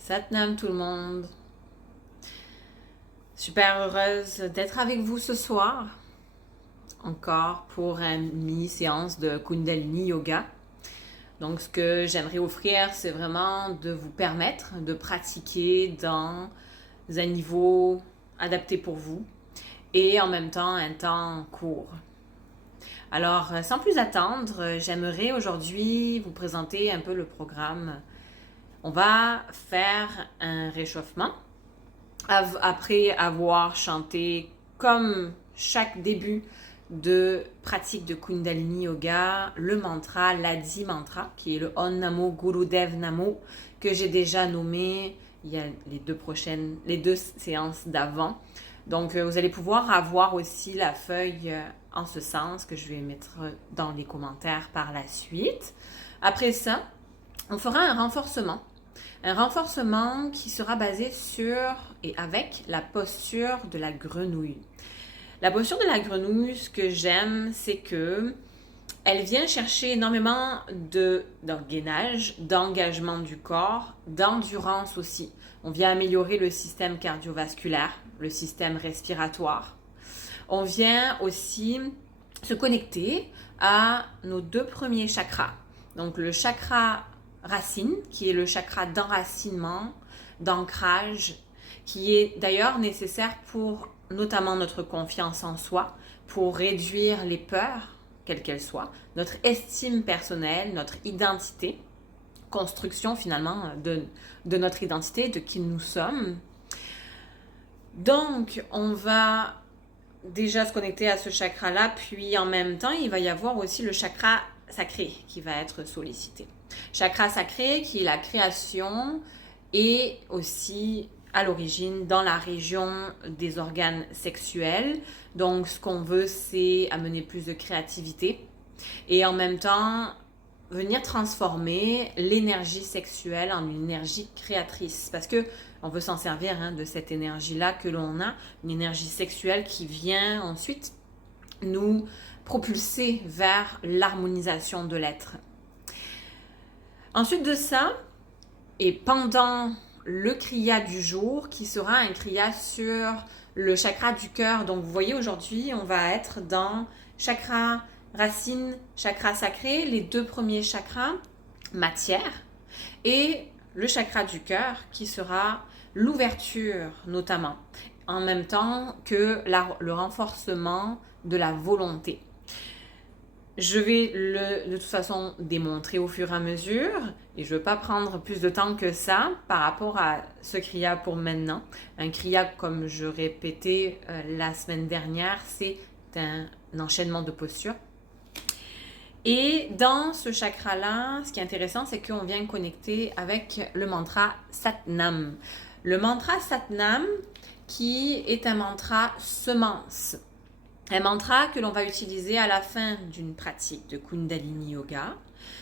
Satnam tout le monde. Super heureuse d'être avec vous ce soir. Encore pour une mini-séance de Kundalini Yoga. Donc ce que j'aimerais offrir, c'est vraiment de vous permettre de pratiquer dans un niveau adapté pour vous et en même temps un temps court. Alors sans plus attendre, j'aimerais aujourd'hui vous présenter un peu le programme. On va faire un réchauffement après avoir chanté comme chaque début de pratique de Kundalini Yoga, le mantra, l'Adi mantra, qui est le On Namo Gurudev Namo, que j'ai déjà nommé il y a les deux séances d'avant. Donc, vous allez pouvoir avoir aussi la feuille en ce sens que je vais mettre dans les commentaires par la suite. Après ça, on fera un renforcement. Un renforcement qui sera basé sur et avec la posture de la grenouille. La posture de la grenouille, ce que j'aime, c'est que elle vient chercher énormément de gainage, d'engagement du corps, d'endurance aussi. On vient améliorer le système cardiovasculaire, le système respiratoire. On vient aussi se connecter à nos deux premiers chakras. Donc le chakra racine, qui est le chakra d'enracinement, d'ancrage, qui est d'ailleurs nécessaire pour notamment notre confiance en soi, pour réduire les peurs, quelles qu'elles soient, notre estime personnelle, notre identité, construction finalement de notre identité, de qui nous sommes. Donc, on va déjà se connecter à ce chakra-là, puis en même temps, il va y avoir aussi le chakra sacré qui va être sollicité. Chakra sacré qui est la création et aussi à l'origine dans la région des organes sexuels. Donc, ce qu'on veut, c'est amener plus de créativité et en même temps venir transformer l'énergie sexuelle en une énergie créatrice. Parce que on veut s'en servir de cette énergie-là que l'on a, une énergie sexuelle qui vient ensuite nous propulser vers l'harmonisation de l'être. Ensuite de ça, et pendant le kriya du jour, qui sera un kriya sur le chakra du cœur. Donc vous voyez, aujourd'hui, on va être dans chakra racine, chakra sacré, les deux premiers chakras, matière, et le chakra du cœur, qui sera l'ouverture notamment, en même temps que le renforcement de la volonté. Je vais de toute façon démontrer au fur et à mesure et je ne veux pas prendre plus de temps que ça par rapport à ce kriya pour maintenant. Un kriya, comme je répétais la semaine dernière, c'est un enchaînement de postures. Et dans ce chakra-là, ce qui est intéressant, c'est qu'on vient connecter avec le mantra Satnam. Le mantra Satnam qui est un mantra semence. Un mantra que l'on va utiliser à la fin d'une pratique de Kundalini Yoga.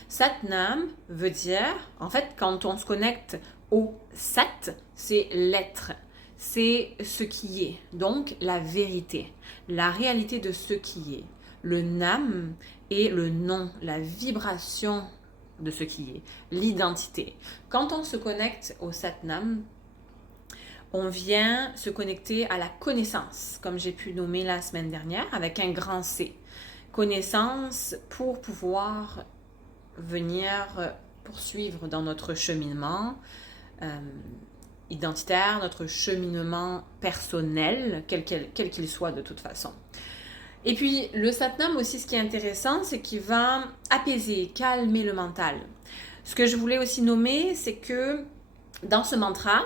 Satnam veut dire, en fait, quand on se connecte au Sat, c'est l'être, c'est ce qui est, donc la vérité, la réalité de ce qui est. Le Nam est le nom, la vibration de ce qui est, l'identité. Quand on se connecte au Satnam, on vient se connecter à la connaissance, comme j'ai pu nommer la semaine dernière, avec un grand C. Connaissance pour pouvoir venir poursuivre dans notre cheminement identitaire, notre cheminement personnel, quel qu'il soit de toute façon. Et puis le Satnam aussi, ce qui est intéressant, c'est qu'il va apaiser, calmer le mental. Ce que je voulais aussi nommer, c'est que dans ce mantra,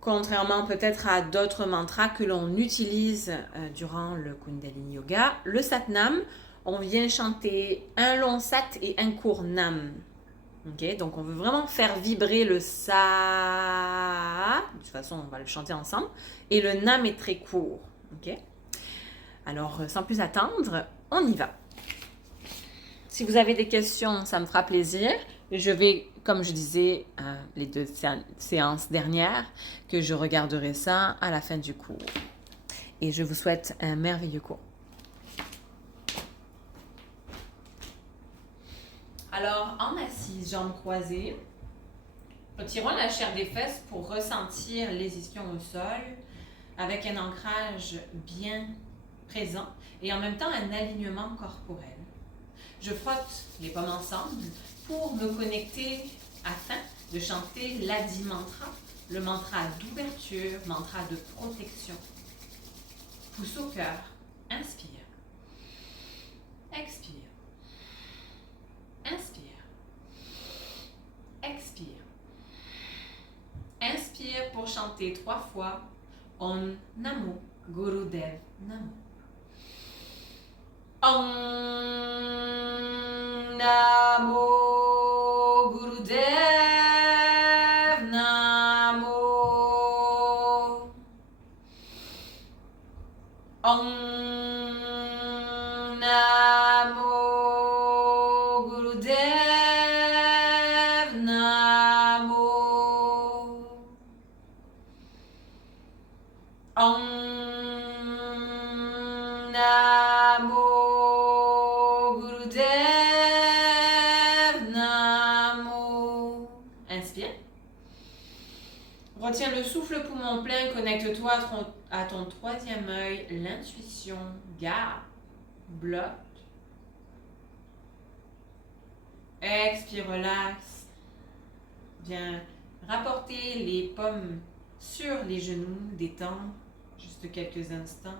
contrairement peut-être à d'autres mantras que l'on utilise durant le Kundalini Yoga, le Satnam, on vient chanter un long Sat et un court Nam. Okay, donc on veut vraiment faire vibrer le Sa, de toute façon on va le chanter ensemble, et le Nam est très court. Okay, alors sans plus attendre, on y va. Si vous avez des questions, ça me fera plaisir. Je vais, comme je disais les deux séances dernières, que je regarderai ça à la fin du cours. Et je vous souhaite un merveilleux cours. Alors, en assise, jambes croisées, Retirons la chair des fesses pour ressentir les ischions au sol avec un ancrage bien présent et en même temps un alignement corporel. Je frotte les paumes ensemble pour me connecter afin de chanter l'Adi mantra, le mantra d'ouverture, mantra de protection. Pousse au cœur, inspire, expire, inspire, expire. Inspire pour chanter 3 fois Om Namo Gurudev Namo. Om Namo Gurudev Namo. Om Namo Gurudev Namo. Om Namo Gurudev Namo. Inspire. Retiens le souffle poumon plein, connecte-toi à ton troisième œil, l'intuition, garde, bloque. Expire, relaxe. Viens rapporter les paumes sur les genoux, détendre juste quelques instants.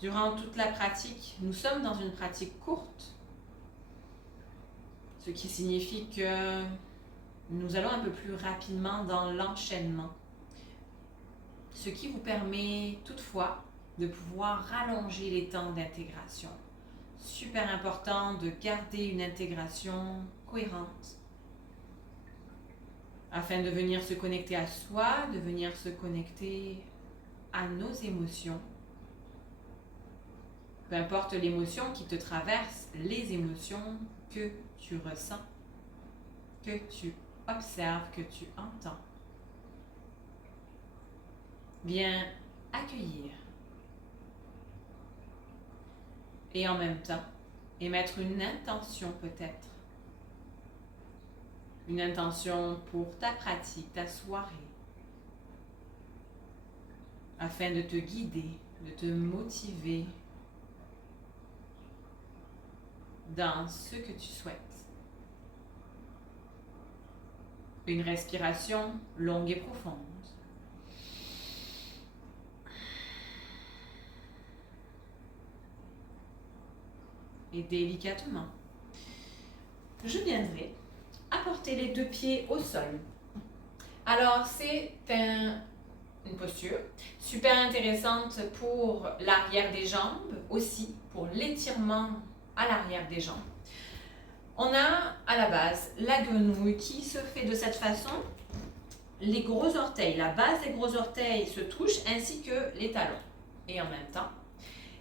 Durant toute la pratique, nous sommes dans une pratique courte, ce qui signifie que nous allons un peu plus rapidement dans l'enchaînement, ce qui vous permet toutefois de pouvoir rallonger les temps d'intégration. Super important de garder une intégration cohérente afin de venir se connecter à soi, de venir se connecter à nos émotions. Peu importe l'émotion qui te traverse, les émotions que tu ressens, que tu observes, que tu entends. Viens accueillir et en même temps émettre une intention peut-être. Une intention pour ta pratique, ta soirée, afin de te guider, de te motiver dans ce que tu souhaites. Une respiration longue et profonde. Et délicatement, je viendrai apporter les 2 pieds au sol. Alors, c'est une posture super intéressante pour l'arrière des jambes, aussi pour l'étirement à l'arrière des jambes. On a à la base la grenouille qui se fait de cette façon. Les gros orteils, la base des gros orteils se touchent ainsi que les talons. Et en même temps,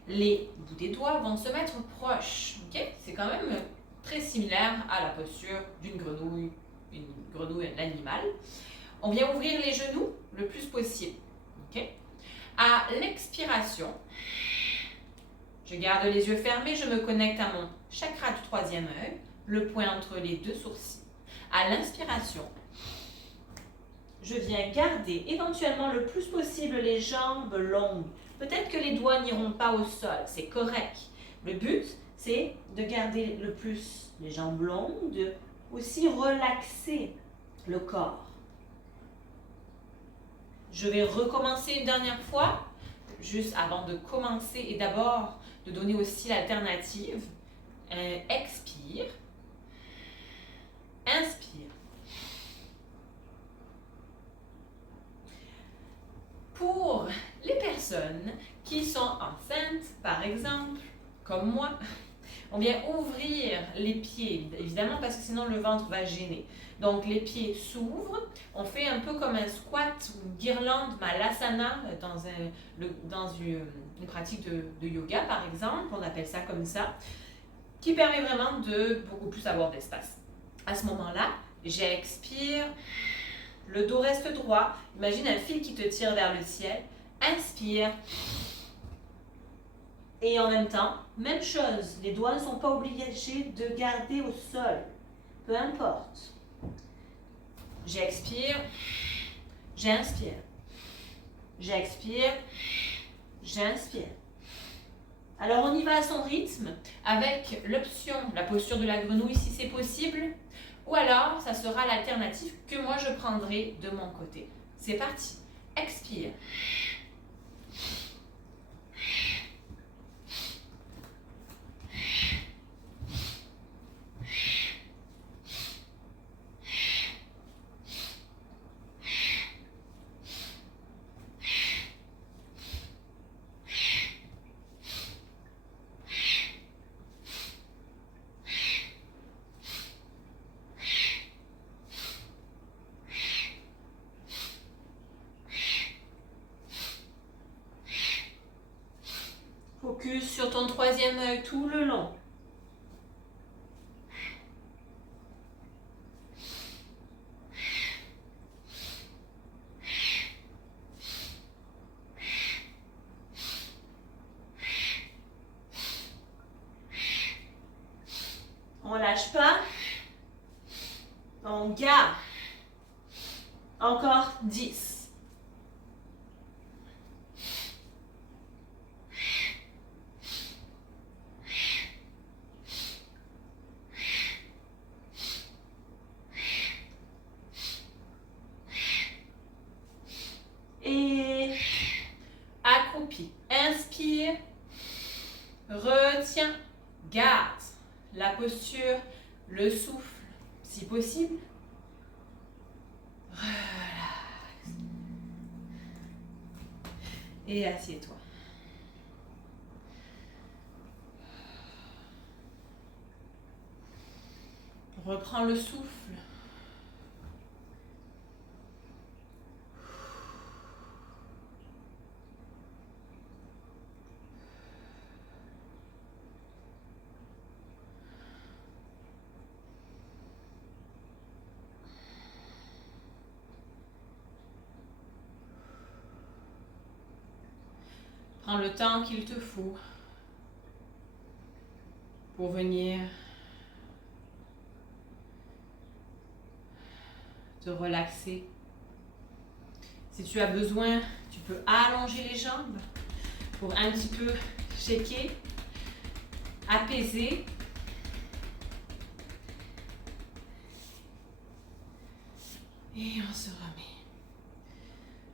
les bouts des doigts vont se mettre proches. Okay? C'est quand même très similaire à la posture d'une grenouille, un animal. On vient ouvrir les genoux le plus possible. Okay? À l'expiration, je garde les yeux fermés, je me connecte à mon chakra du 3e œil, le point entre les 2 sourcils. À l'inspiration, je viens garder éventuellement le plus possible les jambes longues. Peut-être que les doigts n'iront pas au sol, c'est correct. Le but, c'est de garder le plus les jambes longues, de aussi relaxer le corps. Je vais recommencer une dernière fois, juste avant de commencer et d'abord de donner aussi l'alternative. Expire, inspire. Pour les personnes qui sont enceintes, par exemple, comme moi, on vient ouvrir les pieds, évidemment, parce que sinon le ventre va gêner. Donc les pieds s'ouvrent, on fait un peu comme un squat ou une guirlande malasana dans une pratique de yoga, par exemple, on appelle ça comme ça, qui permet vraiment de beaucoup plus avoir d'espace. À ce moment-là, j'expire, le dos reste droit, imagine un fil qui te tire vers le ciel, inspire. Et en même temps, même chose, les doigts ne sont pas obligés de garder au sol. peu importe. J'expire, j'inspire. J'expire, j'inspire. Alors on y va à son rythme avec l'option, la posture de la grenouille si c'est possible, ou alors ça sera l'alternative que moi je prendrai de mon côté. C'est parti. Expire. Focus sur ton troisième œil tout le long. On lâche pas. On garde. Encore 10. Et accroupi. Inspire. Retiens. Garde. La posture, le souffle, si possible. Relax. Et assieds-toi. Reprends le souffle. Prends le temps qu'il te faut pour venir te relaxer. Si tu as besoin, tu peux allonger les jambes pour un petit peu shaker, apaiser. Et on se remet.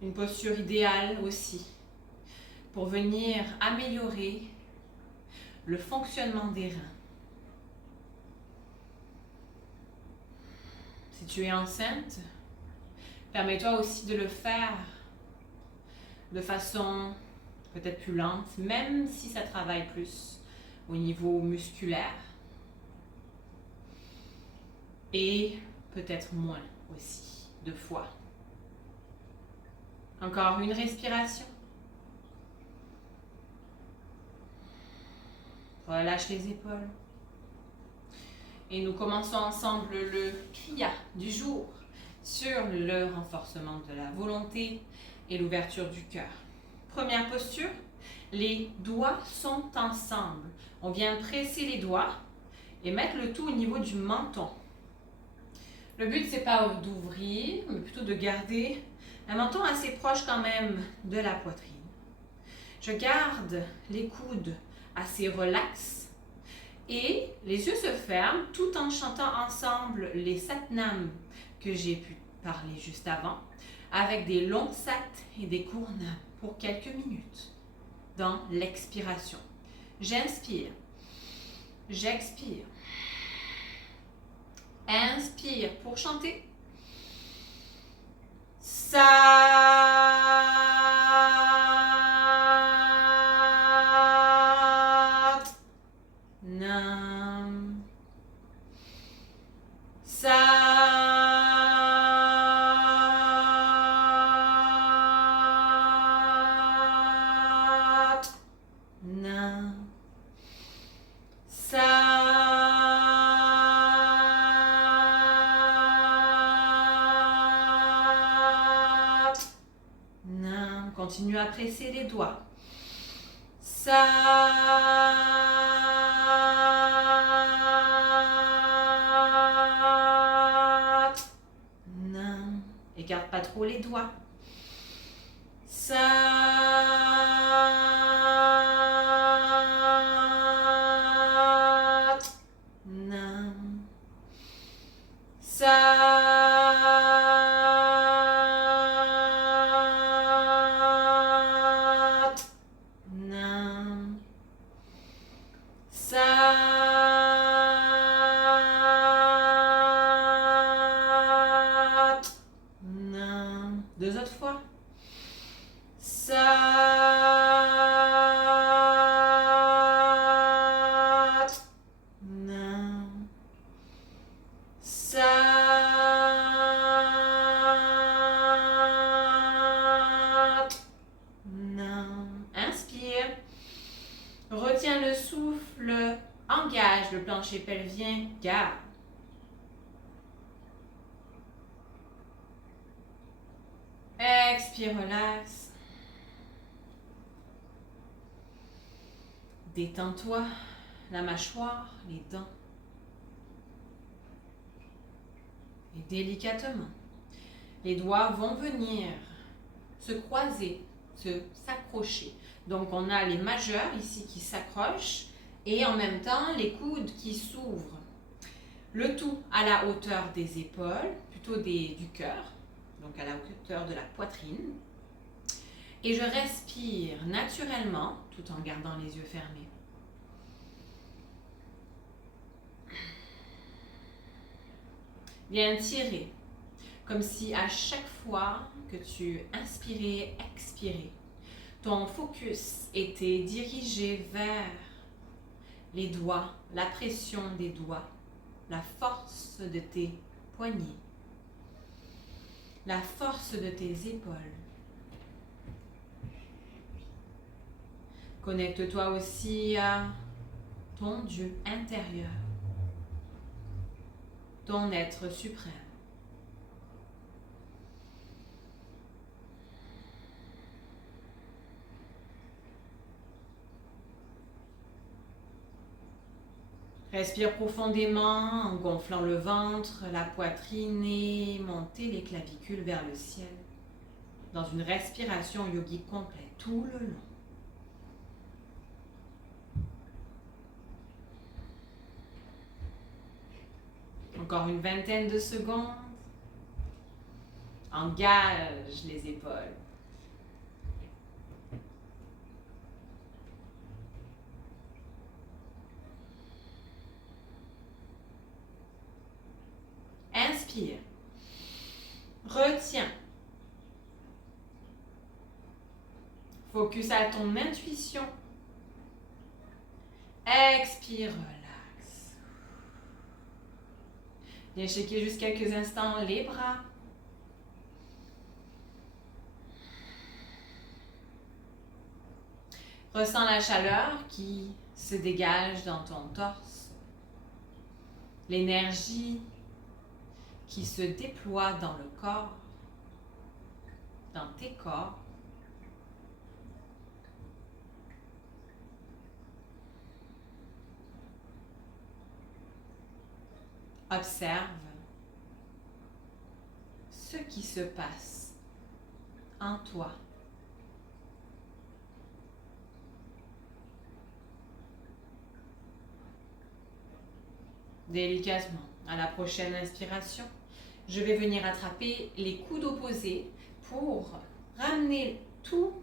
Une posture idéale aussi pour venir améliorer le fonctionnement des reins. Si tu es enceinte, permets-toi aussi de le faire de façon peut-être plus lente, même si ça travaille plus au niveau musculaire. Et peut-être moins aussi, de fois. Encore une respiration. Relâche les épaules. Et nous commençons ensemble le kriya du jour sur le renforcement de la volonté et l'ouverture du cœur. Première posture, les doigts sont ensemble. On vient presser les doigts et mettre le tout au niveau du menton. Le but, c'est pas d'ouvrir, mais plutôt de garder un menton assez proche quand même de la poitrine. Je garde les coudes assez relax et les yeux se ferment tout en chantant ensemble les satnams que j'ai pu parler juste avant avec des longs sats et des courts nams pour quelques minutes dans l'expiration. J'inspire, j'expire, inspire pour chanter. Nam. Sat. Nam. Sat. Nam. Continue à presser les doigts. Sat. trop les doigts. Sa. Nam. Sa. Nam. Sat. Nam. Deux autres fois. Sat. Nam. Sat. Nam. Inspire. Retiens le souffle. Engage le plancher pelvien. Garde. Expire, relax. Détends-toi, la mâchoire, les dents. Et délicatement, les doigts vont venir se croiser, s'accrocher. Donc on a les majeurs ici qui s'accrochent et en même temps les coudes qui s'ouvrent. Le tout à la hauteur des épaules, plutôt du cœur, donc à la hauteur de la poitrine. Et je respire naturellement tout en gardant les yeux fermés. Viens tirer, comme si à chaque fois que tu inspirais, expirais, ton focus était dirigé vers les doigts, la pression des doigts, la force de tes poignets, la force de tes épaules. Connecte-toi aussi à ton Dieu intérieur, ton être suprême. Respire profondément en gonflant le ventre, la poitrine et monter les clavicules vers le ciel dans une respiration yogique complète tout le long. Encore une vingtaine de secondes. Engage les épaules. Inspire. Retiens. Focus à ton intuition. Expire, relax. Viens shaker juste quelques instants les bras. Ressens la chaleur qui se dégage dans ton torse. L'énergie qui se déploie dans le corps, dans tes corps. Observe ce qui se passe en toi. Délicatement, à la prochaine inspiration, je vais venir attraper les coudes opposés pour ramener tout,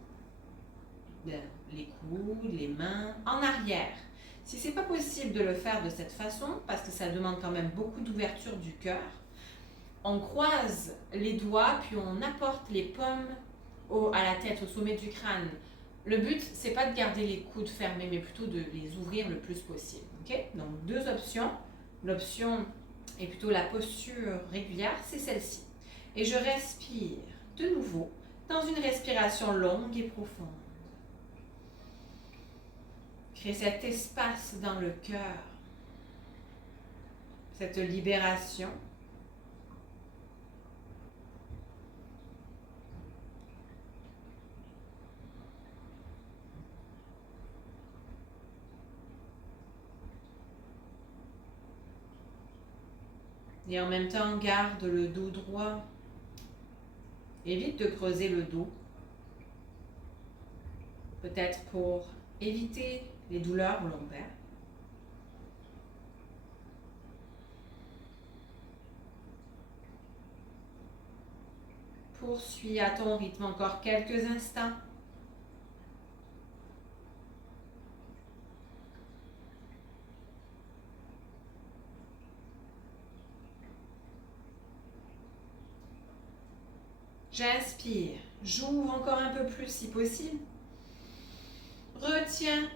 les coudes, les mains, en arrière. Si ce n'est pas possible de le faire de cette façon, parce que ça demande quand même beaucoup d'ouverture du cœur, on croise les doigts, puis on apporte les paumes à la tête, au sommet du crâne. Le but, c'est pas de garder les coudes fermés, mais plutôt de les ouvrir le plus possible. Okay? Donc, deux options. L'option est plutôt la posture régulière, c'est celle-ci. Et je respire de nouveau dans une respiration longue et profonde. Crée cet espace dans le cœur, cette libération. Et en même temps, garde le dos droit, Évite de creuser le dos. Peut-être pour éviter les douleurs lombaires. Poursuis à ton rythme encore quelques instants. J'inspire. J'ouvre encore un peu plus si possible. Retiens.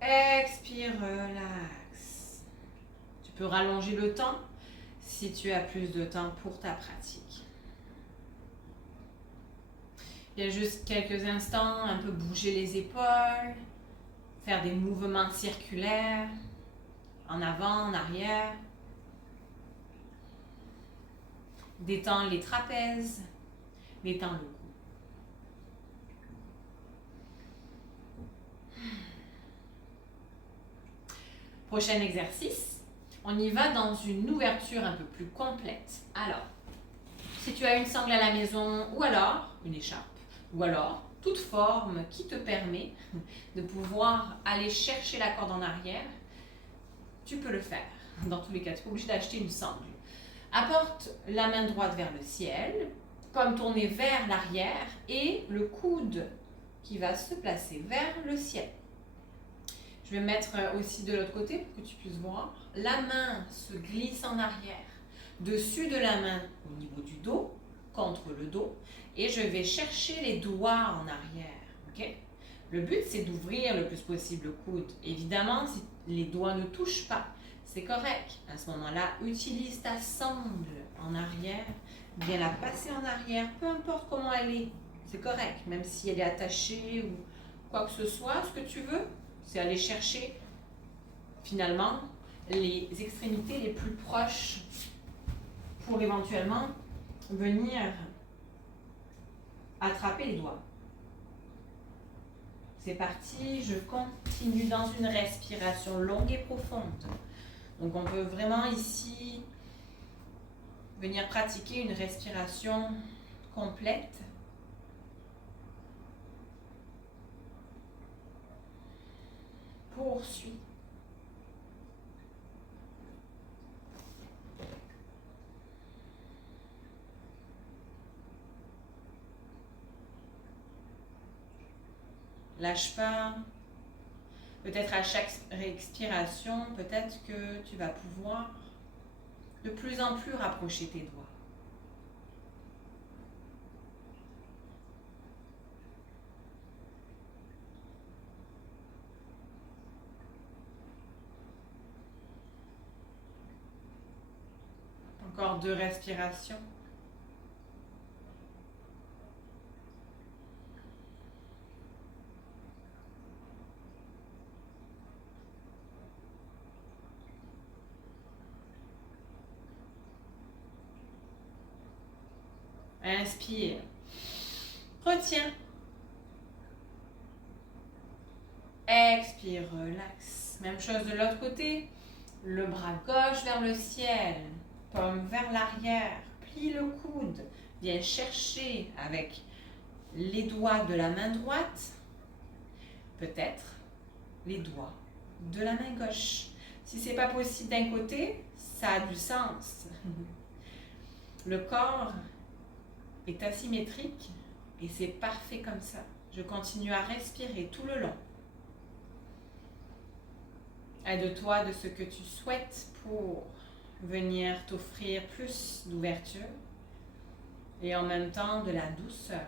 Expire, relax. Tu peux rallonger le temps si tu as plus de temps pour ta pratique. Il y a juste quelques instants, un peu bouger les épaules, faire des mouvements circulaires, en avant, en arrière. Détends les trapèzes, détends le cou. Prochain exercice, on y va dans une ouverture un peu plus complète. Alors, si tu as une sangle à la maison ou alors une écharpe, ou alors toute forme qui te permet de pouvoir aller chercher la corde en arrière, tu peux le faire. Dans tous les cas, tu n'es pas obligé d'acheter une sangle. Apporte la main droite vers le ciel, paume tournée vers l'arrière et le coude qui va se placer vers le ciel. Je vais mettre aussi de l'autre côté pour que tu puisses voir. La main se glisse en arrière, dessus de la main au niveau du dos, contre le dos, et je vais chercher les doigts en arrière. Okay? Le but, c'est d'ouvrir le plus possible le coude. Évidemment, si les doigts ne touchent pas, c'est correct. À ce moment-là, utilise ta sangle en arrière, viens la passer en arrière, peu importe comment elle est, c'est correct, même si elle est attachée ou quoi que ce soit, ce que tu veux, c'est aller chercher finalement les extrémités les plus proches pour éventuellement venir attraper les doigts. C'est parti, je continue dans une respiration longue et profonde. Donc on peut vraiment ici venir pratiquer une respiration complète. Poursuis. Lâche pas. Peut-être à chaque expiration, peut-être que tu vas pouvoir de plus en plus rapprocher tes doigts. Encore 2 respirations. Inspire. Retiens. Expire, relax. Même chose de l'autre côté. Le bras gauche vers le ciel. Paume vers l'arrière. Plie le coude. Viens chercher avec les doigts de la main droite. Peut-être les doigts de la main gauche. Si ce n'est pas possible d'un côté, ça a du sens. Le corps est asymétrique et c'est parfait comme ça. Je continue à respirer tout le long. Aide-toi de ce que tu souhaites pour venir t'offrir plus d'ouverture et en même temps de la douceur.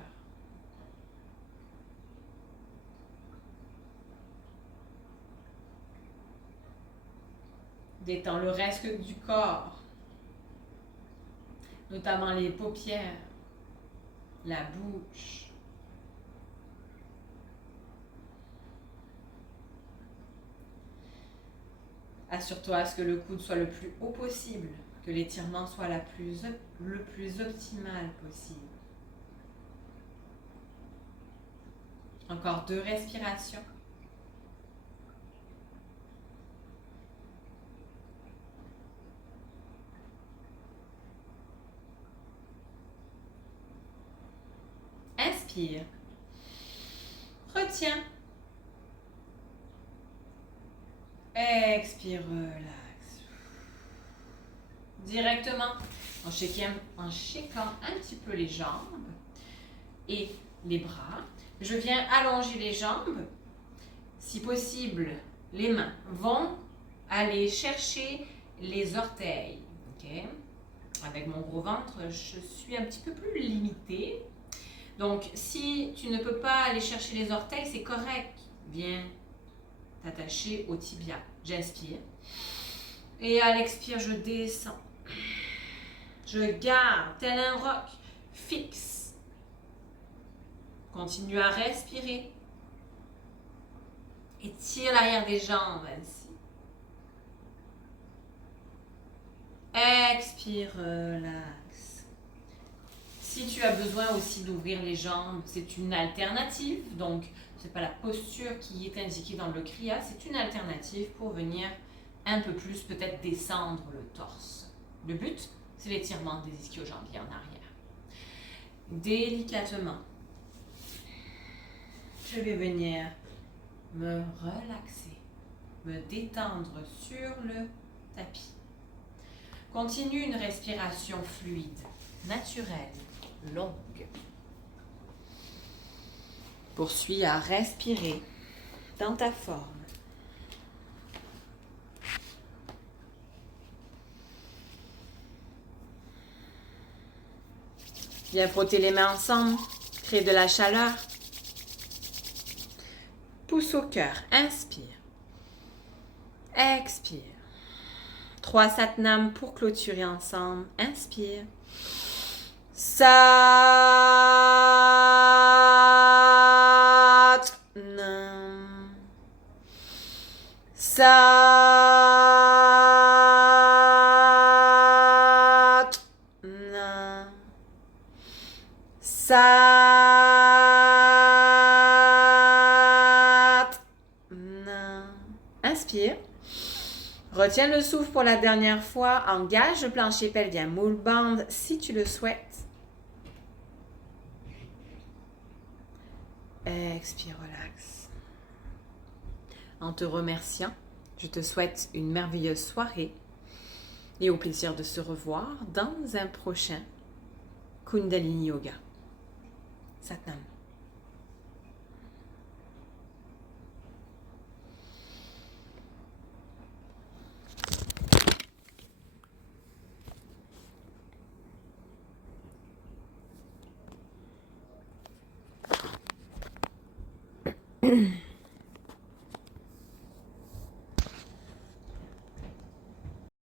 Détends le reste du corps, notamment les paupières, la bouche. Assure-toi à ce que le coude soit le plus haut possible, que l'étirement soit le plus optimal possible. Encore 2 respirations. Inspire. Retiens. Expire, relax. Directement en checkant un petit peu les jambes et les bras. Je viens allonger les jambes. Si possible, les mains vont aller chercher les orteils. Okay? Avec mon gros ventre, je suis un petit peu plus limitée. Donc, si tu ne peux pas aller chercher les orteils, c'est correct. Viens t'attacher au tibia. J'inspire. Et à l'expire, je descends. Je garde, tel un roc, fixe. Continue à respirer. Étire l'arrière des jambes ainsi. Expire, relax. Si tu as besoin aussi d'ouvrir les jambes, c'est une alternative. Donc, ce n'est pas la posture qui est indiquée dans le Kriya, c'est une alternative pour venir un peu plus peut-être descendre le torse. Le but, c'est l'étirement des ischio-jambiers en arrière. Délicatement, je vais venir me relaxer, me détendre sur le tapis. Continue une respiration fluide, naturelle, longue. Poursuis à respirer dans ta forme. Viens frotter les mains ensemble, créer de la chaleur. Pouce au cœur, inspire. Expire. 3 satnams pour clôturer ensemble. Inspire. Satnam. Satnam. Satnam. Inspire. Retiens le souffle pour la dernière fois. Engage le plancher pelvien. Moule bande si tu le souhaites. Expire, relax. En te remerciant, je te souhaite une merveilleuse soirée et au plaisir de se revoir dans un prochain Kundalini Yoga. Satnam.